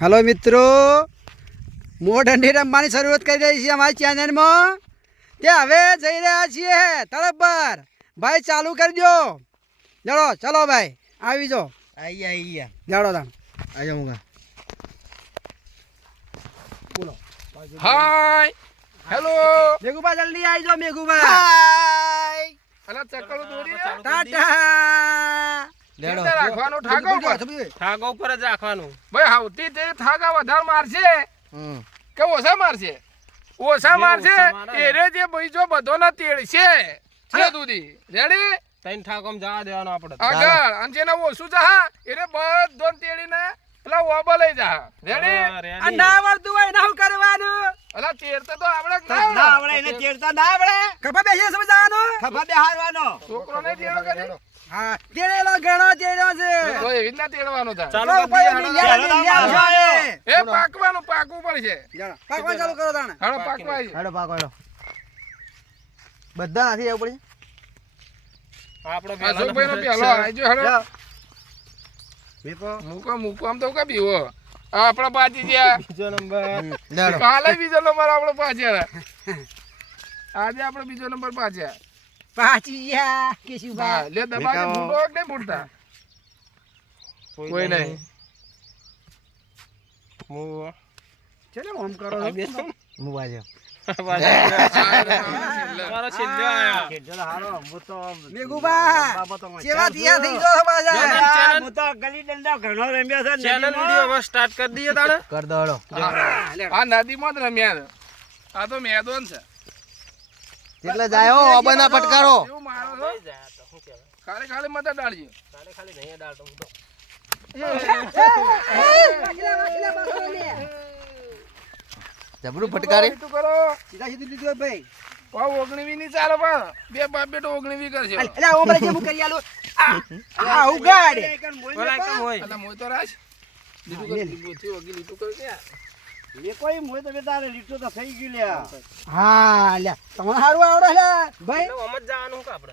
Hello मित्रों, मोढंडी रमવાની શરૂઆત કરી રહી છે અમારી ચેનલમાં। તે હવે જઈ રહ્યા છીએ તળપ પર। ભાઈ ચાલુ કરી દો। ચલો ચલો ભાઈ આવી જો। આઈ જાડો તાણ આ જાઉંગા। બોલો। હાય હેલો મેઘુબા જલ્દી આવી જો મેઘુબા। હાય અલા ચકડો દોરી ટાટા લેડો રાખવાનો ઠાકો ઉપર ઠાકો ઉપર જ રાખવાનું ભાઈ હાવતી તે ઠાકા વધારે મારશે કે ઓછા મારશે? ઓછા મારશે એરે જે બીજો બધો ના તેડશે છે દૂધી રેડી તૈન ઠાકોમ જવા દેવાનો આપણે આગળ અને જેને ઓછું જા એરે બધો તેડીને પેલા ઓબા લઈ જા રેડી આ ના આવડતું હોય ના શું કરવાનું? અલા તેડતા તો આવડે જ ના ના આવડે એને તેડતા ના આવડે ખભા બેસી સમજાવાનું? ખભા બેહારવાનો છોકરો ને તેડો કદી હા તેડેલો ઘણો તેડ્યો છે। તો એવી જ ના તેડવાનો થાય ચાલો કોઈ કરી કોઈ લીલા એ પાકવાનું પાકવું પડશે જાણો પાકવા ચાલુ કરો તાણે। હાલો પાકવા આવી હેડો પાકો હેડો બધા નથી જવું પડે આપણે અશોકભાઈ નો પેલો આવજો હેડો મેકો મૂકો આમ તો કા બીવો આ આપણા પાછી ગયા બીજો નંબર લેડો કાલે બીજો નંબર આપણો પાછળ આજે આપણે બીજો નંબર પાછળ પાછી ગયા કેશુભા। હા લે દબાકે ફૂટો કે નહીં ફૂટતા કોઈ નહીં હું ચલો ઓમ કરો હું બાજે મારો છેલ્લો આયો છેલ્લો હારો હું તો મેઘુબા કેવા તૈયાર થઈ ગયો પાછા? હું તો ગલી ડંડા ઘણો રમ્યો છે ચેનલ વિડિયો હવે સ્ટાર્ટ કરી દઈએ તાણે કર દો હેડો આ નદીમાં જ રમ્યા આ તો મેદાન છે એટલે જાયો અબના પટકારો એવું મારો છો ખાલી ખાલી મત ડાળજો ખાલી નહીં ડાળતો હું તો જબરું ફટકારે તું કરો સીધા સીધું લીધું ભાઈ। પાવ ઓગણીવી ની ચાલો પણ બે બાપ બેટો ઓગણીવી કરશે એટલે ઓમરે જે હું કરી આલું આ ઉગાડ બોલા કેમ હોય અલા મોય તો રાજ લીધું કરી લીધું ઓગી લીધું કરી કે લે કોઈ મોય તો બેટા લીટો તો થઈ ગયું લ્યા હા લે તમને હારું આવડે લે ભાઈ। ઓમ જ જવાનું કે આપણે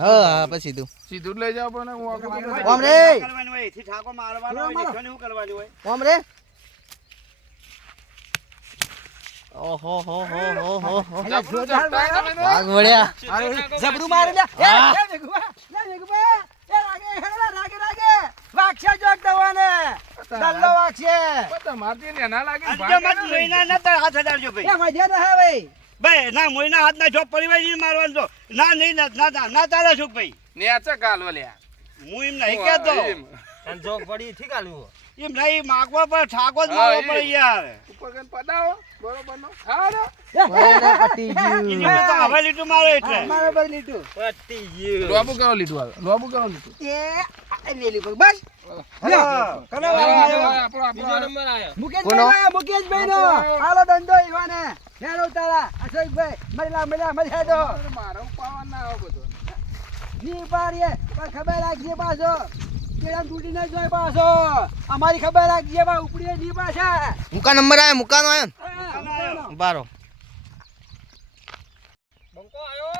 હા પછી તું સીધું જ લઈ જાવ પણ હું આગળ ઓમ રે કરવાનું હોય થી ઠાકો મારવાનો હોય નીચે શું કરવાનું હોય ઓમ રે ઓહો હો હો હો હો જબરું જબતા તમે તો વાગ વળ્યા જબરું મારે લે એ મેઘુબા લે મેઘુબા એ રાગે વાક્ષે જોક દવાને દલ્લો વાક્ષે બધા મારતી ને ના લાગે આજે મત મહિના ન તો હાથ અડાડજો ભાઈ એ મજા રહે ભાઈ। ભાઈ ના મહિના હાથ ના જોબ પરિવાર ની મારવાનો તો ના નહીં ના તારા છું ભાઈ ને આ ચક હાલવા લ્યા હું એમ નહીં કહેતો એમ. જોગ પડી ઠીક આલું એમ નહીં માગવા પર ઠાકો જ મારવો પડે યાર ઉપર કન પડાવો બરોબર નો હારો એની તો હવે લીટું મારો એટલે મારે પર લીધું પટી ગયું લોબુ કરો લીધું હાલ લોબુ કરો લીધું એ લેલી પર બસ કનો આપણો બીજો નંબર આયો મુકેશભાઈ નો હાલો દંડો ઈવાને હેરો તારા અશોકભાઈ મરી દો મારો પાવન ના આવો બધો ની પાડીએ પણ ખબર રાખજે પાછો કેળા તૂટી ન જાય પાછો અમારી ખબર રાખજે બા ઉપડીએ ની પાછા મુકા નંબર આયો મુકાનો આયો બારો બંકો આયો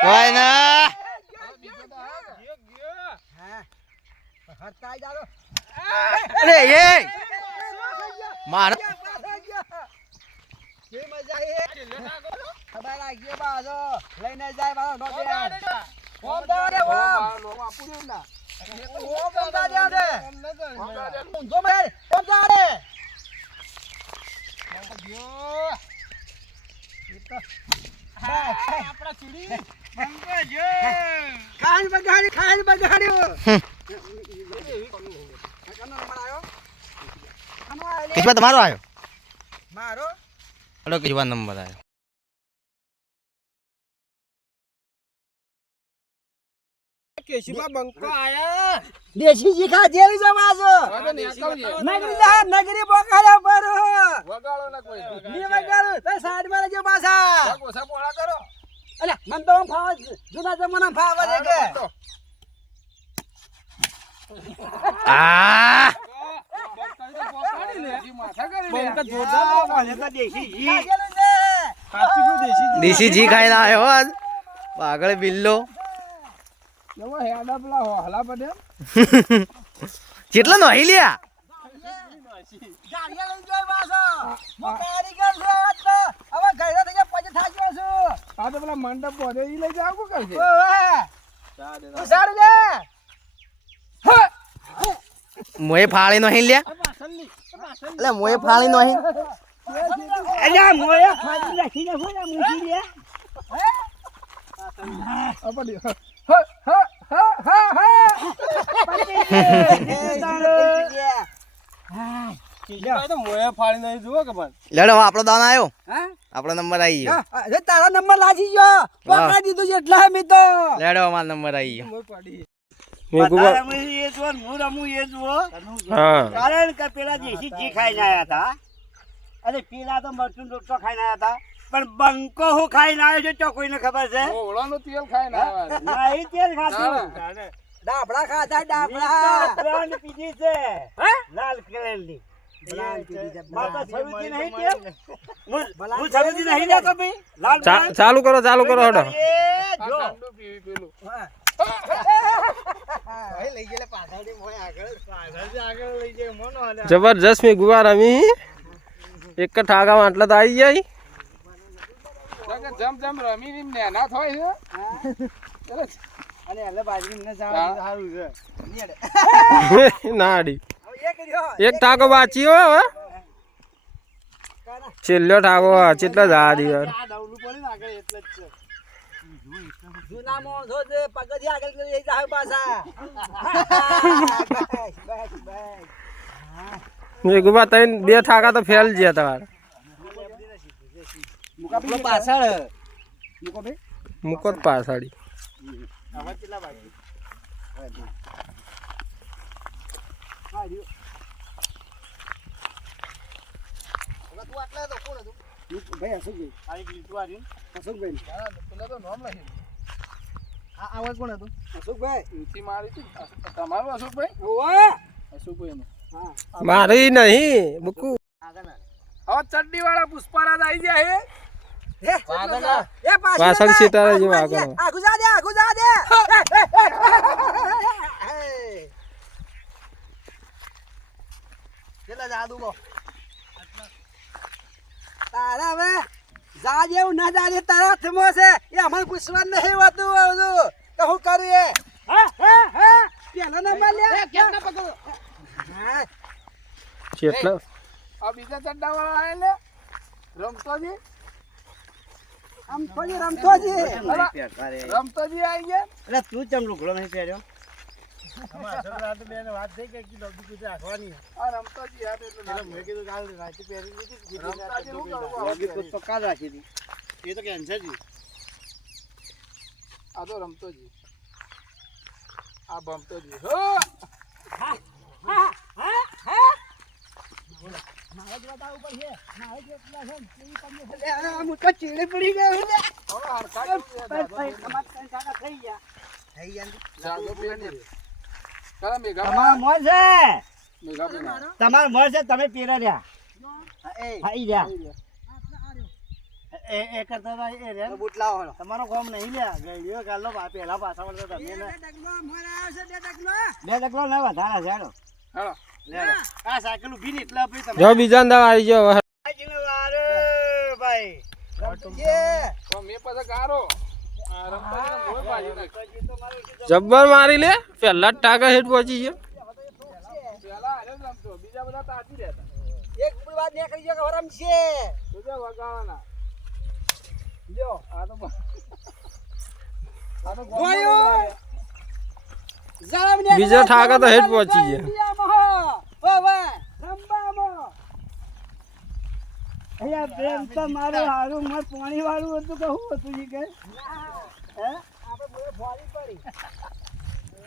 કોઈ ના હા હરતા જારો અરે એ માર કે મજા આવી ખબર રાખજે પાછો લઈને જાય પાછો નો દે ઓમ દે રે ઓમ લોબુ આપું ના ઓમ દે દે જો મેર ઓમ દે રે આપડા ચીડી બંકો જો ખાન બગાડ્યો કિસ્મત તમારો આયો મારો હલો કિસ્મત નંબર આયો કેશુમાં બંકો આયા દેશી જીખા જેવી જમાજો હવે ને આકાવજે નગરી બોકાળ્યા પર વગાડો ના કોઈ ની વગાડો તે સાઈડ માં રહેજો પાછા ઓછા પોળા કરો અલે મન તો ફાવ જૂના જમાના ફાવ છે કે આ માથા કરી બંકો જોરદાર બોલે તો દેશી જી લાગેલું છે દેશી જી ખાઈને આયો આજ પાગળ બિલ્લો એવો હેડા પેલા હલા પડે કેટલા નો હિલ્યા ગાડીઓ લઈ જોય પાછો હું કારીગર છું આજ તો હવે ઘરે થઈ ગયા પછી થાક્યો છું આ તો પેલા મંડપ પોતે ઈ લઈ જાવ કો કરશે ઓય સારું લે મોએ ફાળી નહીં લ્યા એટલે મોએ ફાળી નહીં અલ્યા મોયા ફાડી નાખીને ભોળા મૂકી દે આપડી લડો આપણો દાન આવ્યો હા આપણો નંબર આવી ગયો અરે તારા નંબર લાગી ગયો પકડી દીધું છે એટલે અમે તો લડો અમારો નંબર આવી ગયો તારા મેં એ જો હું રમું એ જો કારણ કે પેલા દેશી ઘી ખાઈને આયા હતા અને પેલા તો મરચું રોટલો ખાઈને આયા હતા પણ બંકો હું ખાઈને આવ્યો છે તો કોઈને ખબર છે ઓળાનું તેલ ખાઈને આવ્યા નહીં તેલ ખાતું ડાબડા ખાધા ડાબડા બ્રાન્ડ પીધી છે લાલ કલરની માતા સરુજી નહીં તેલ હું સરુજી નહીં લેતો ભાઈ લાલ બ્રાન્ડ ચાલુ કરો હડો એ જો ઠંડુ પીવી પેલું જબરજસ્ત મેં ગુવાર અમી એક ઠાકા આટલા તો આવી જાય જમ જમ રમી નેના થાય છે અને એટલે બાજરી ને સારું છે ના અડી હવે એ કર્યો એક ઠાકો બાચી હો હવે છેલ્લો ઠાકો ચેટલા જા દી આ ડવલું પડે ને આગળ એટલે જ છે જૂના મોણસો છે પગથી આગળ કરી જાય પાછા બસ મેં ગુવા તઈને બે ઠાકા તો ફેલ ગયા તમારે મુકા પાછળ મુકો ભાઈ મૂકો જ પાછાડી આવા કેટલા બાકી ભાઈ અશોકભાઈ આ એક લીટું આવ્યું અશોકભાઈ પેલા તો નામ લખી આ આવાજ કોણ હતું અશોકભાઈ ઊંચી મારી હતી તમારું અશોકભાઈ ઓવા અશોકભાઈ નું હા મારી નહીં મૂકું આગળ હવે ચડ્ડી વાળા પુષ્પારાજ આવી જાય એ પાછળ સીટારા જેવા આગળ આગુ જા દે કેટલા જાદુ બો તારા હવે જા જેવું ના જા દે તારા હાથમાં છે એ અમારે પૂછવાનું નહીં હોતું બધું તો હું કરું એ પેલો નંબર લે કેટલા પકડો હા ચેટલા આ બીજા ચડ્ડા વાળા આવેલે રમતોજી રમતોજી રમતોજી આવી ગયા એટલે તું ચમ લુગડો નહીં પહેર્યો આ રમતોજી યાદ એટલું નામ મેં કીધું કાલ રાતે પહેરી લીધી રમતાજી શું કરવું તો કાલ રાખી હતી એ તો કેન્સર છે આ તો રમતોજી આ ભમતોજી હો ચીડી પડી ગયો હવે હરખા થઈ ગયા જાગો પેલી કરા મેઘા તમારો મોર છે મેઘા પેલા તમારો મોર છે તમે પહેરા રહ્યા હા ઈ રહ્યા એ કરતા હતા એ રહ્યા બૂટ લાવો તમારો કામ નહીં લ્યા ગઈડિયો કાલ નો પહેલા પાછા વળતા તમે ને બે ડગલો ના વધારે છે હેડો હેલો લેડો આ સાયકલ ઊભી ને એટલે આપી તમે જો બીજા દાવ આવી ગયો હવે ભાઈ તો મેં પાછા ગારો આ રમતોજી મોય પાછી નાખી જબ્બર મારી લે પેલા જ ટાકા હેઠ પહોંચી ગયો પેલા હારે જ રમતો બીજા બધા તાતી રહેતા એક વાત નીકળી ગયો કે હરમ છે તુજે વગાવાના લ્યો આ તો ગોયો બીજા ઠાકા તો હેઠ પહોંચી ગયા અહીંયા પ્રેમ તો મારું હારું માર પાણી વાળું હતું કે શું હતું ઈ કે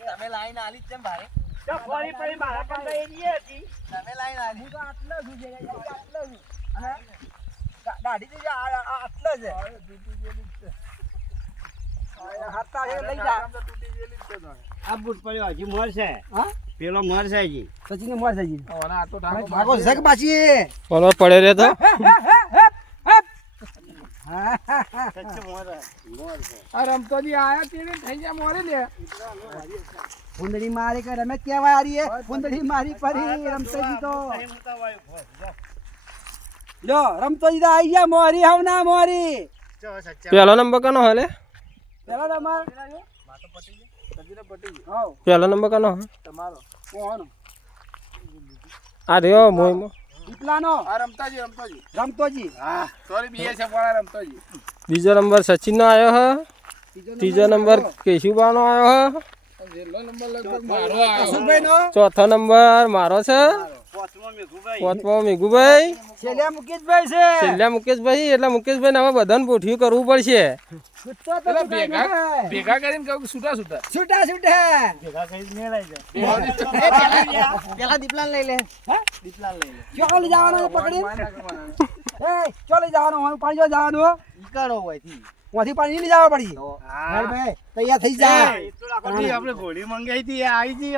તમે લાઈન આલી જ છે ભાઈ તો પાણી પડી મારા પણ એની હતી તમે લાઈન આલી હું તો આટલો છું છે આટલો છું અને દાઢી તો આટલો છે હાથા એ લઈ જા તૂટી ગયેલી જ છે તો આ બૂટ પડ્યો હજી મોર છે હા પેલો મોર છે હજી સચિન મોર થઈ ગઈ ઓના આ તો ઢાકો ભાગો જગ પાછી ઓલો પડે રે તો સચ્ચો મોર છે આ રમતોજી આયા તેને થઈ ગયા મોરે લે ફૂંદડી મારી કે રમે કેવા આરીએ ફૂંદડી મારી પરી રમતોજી તો જો રમતોજી તો આઈ ગયા મોરી હવના મોરી પહેલો નંબર કનો હે લે પેલા નંબર પહેલો નંબર કનો હે તમારો કોનો આ રહ્યો મોય દીપલાનો આ રમતાજી રમતોજી હા સોરી બીએસએફ વાળા રમતાજી બીજો નંબર સચિન નો આવ્યો હે ત્રીજો નંબર કેશુબા નો આવ્યો હે છેલ્લો નંબર લગભગ મારો આવ્યો અશોકભાઈ નો ચોથો નંબર મારો છે પાંચમો મેઘુભાઈ છેલ્લે મુકેશભાઈ છે છેલ્લા મુકેશભાઈ એટલે મુકેશભાઈ હવે બધાને પોઠિયું કરવું પડશે છૂટતો તો પેલા છૂટા ભેગા કરીને કહું છૂટા છૂટા છૂટા છૂટા પેલા દીપલાલ લઈ લે ક્યાં લઈ જવાનો પકડી એ ક્યાં લઈ જવાનો હું પાણી જો જવાનું ઈકાળો હોય થી ત્યાંથી પાણી લઈ જવા પડી હાલ ભાઈ તૈયાર થઈ જા આપણે ઘોડી મંગાઈ હતી આવી જી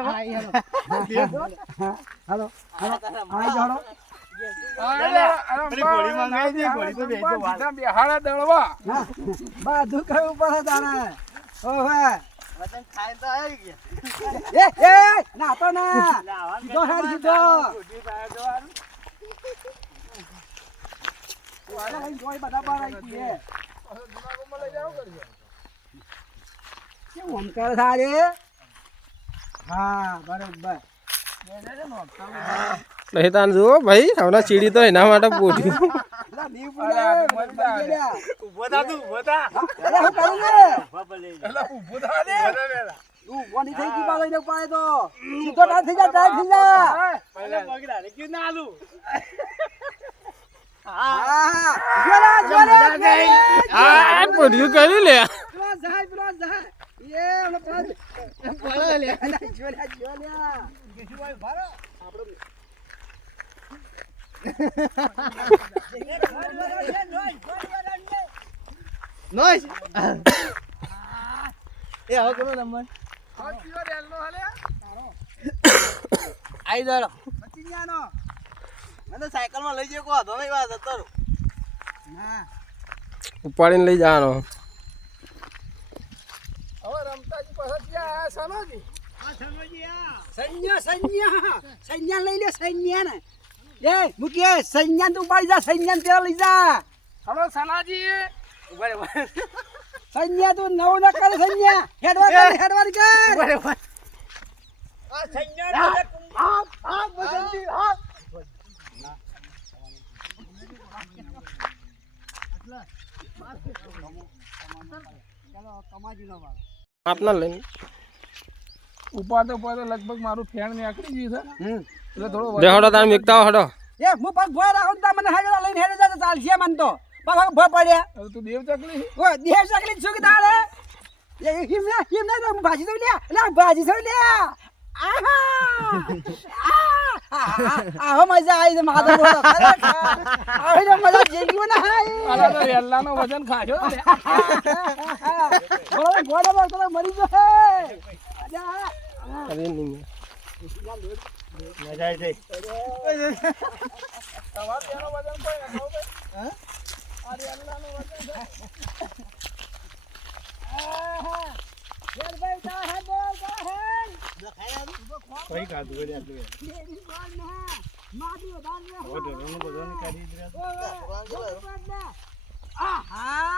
હાલો આઈ જાડો ઘોડી મંગાઈ દી ઘોડી તો બેસો બેહાડા દળવા બધું કરવું પડે તારે ઓહે વતન ખાઈ તો આવી ગયા એ ના તો ના સીધો હેડ સીધો વાલા ભાઈ કોઈ બધા બાર આવી છે કેમ ઓમકાર થારે હા બરોબર નહીં તાન જુઓ ભાઈ હમણાં ચીડી તો એના માટે પોઠ્યું લા દીવ પુલા ઉભો થા તું ઉભો થા અરે હું કરું ને એલા ઊભો થા દે તું વોની થઈ ગઈ પાલે ને પાય તો સીધો ના થઈ જા ટાઈટ થઈ જા પહેલા પગડા રે ક્યું ના આલું હા જોરા જોરા આ પોઠ્યું કરી લે પેલો જાય એ ઓલો પડે લે જોરા જોરા કેશુભાઈ ભારો આપણો નોઈસ એ આવો કોનો નંબર આ પ્યોર એલનો હાલે આઈ જાડો સચિન્યાનો મને સાયકલ માં લઈ જકો હતો નહીં વાત હતો ના ઉપાડીને લઈ જવાનો હવે રમતાજી પાછા ત્યાં સનોજી સૈન્ય લઈ લે સૈન્ય ને એ મુકીએ સૈન્ય તું ઉપાડી જા સૈન્ય પેલા લઈ જા હલો સનાજી સૈન્ય તું નવું ન કરે સૈન્ય હેડવા કર આ સૈન્ય આપના લઈને ઉપાડતો લગભગ મારું ફેણ નીકળી ગયું છે એટલે થોડો દેહડો તાર મીકતા હડો એ હું પગ ભોય રાખું તા મને હેડવા લઈને હેડે જા ચાલશે મન તો પગ ભોય પડ્યા હવે તું દેવ ચકલી ઓ દેહ શકલી સુખ દાડે એ હિમને તો ભાજી તો લે લા ભાજી તો લે આહો મજા આવી માધો બોલો આવી મજા જેવી ના આલા તો રેલ્લાનો વજન ખાજો ને બોલો ગોડા બોલ તો મરી ગયો આજા અરે નહીં મજા આવી તમાર તેનો વજન કોઈ ના ખાવ હા આ રેલ્લાનો વજન છે ભાઈ કા હે બોલ કા હે કઈ કાઢું એટલે આટલું મેરી બોલ ના માદુ બાર ને હવે ઢોરનું બધાને કાઢી દીધા આહા